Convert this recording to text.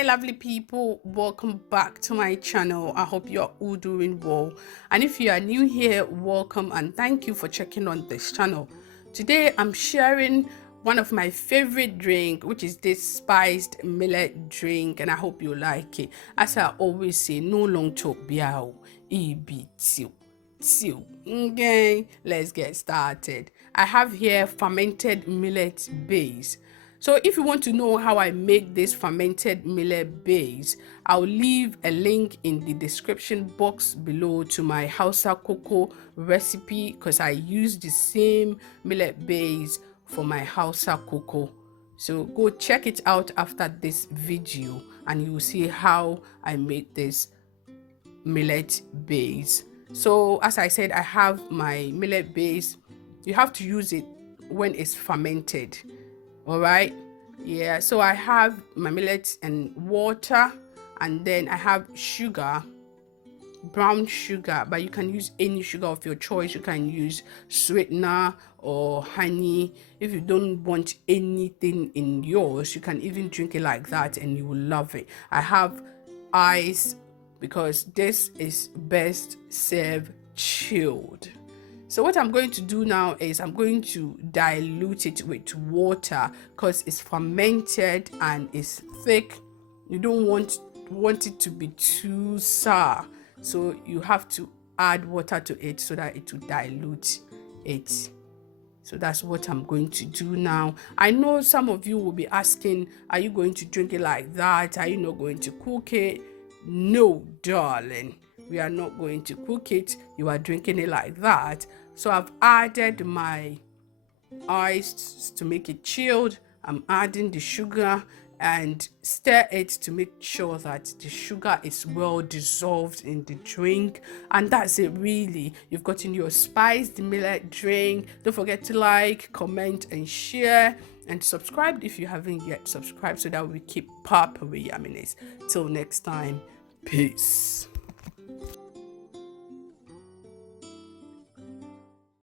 Hi lovely people, welcome back to my channel. I hope you're all doing well, and if you are new here, welcome and thank you for checking on this channel. Today I'm sharing one of my favorite drink, which is this spiced millet drink, and I hope you like it. As I always say, no long chop biao EBT. Okay, let's get started. I have here fermented millet base. So if you want to know how I make this fermented millet base, I'll leave a link in the description box below to my Hausa cocoa recipe, because I use the same millet base for my Hausa cocoa. So go check it out after this video and you will see how I make this millet base. So as I said, I have my millet base. You have to use it when it's fermented. All right, yeah. So I have my millet and water, and then I have sugar, brown sugar, but you can use any sugar of your choice. You can use sweetener or honey. If you don't want anything in yours, you can even drink it like that and you will love it. I have ice because this is best served chilled. So what I'm going to do now is I'm going to dilute it with water because it's fermented and it's thick. You don't want it to be too sour, so you have to add water to it so that it will dilute it. So that's what I'm going to do now. I know some of you will be asking, are you going to drink it like that? Are you not going to cook it? No, darling, we are not going to cook it. You are drinking it like that. So I've added my ice to make it chilled. I'm adding the sugar and stir it to make sure that the sugar is well dissolved in the drink. And that's it, really. You've gotten your spiced millet drink. Don't forget to like, comment and share, and subscribe if you haven't yet subscribed, so that we keep popping with yumminess. Till next time, peace.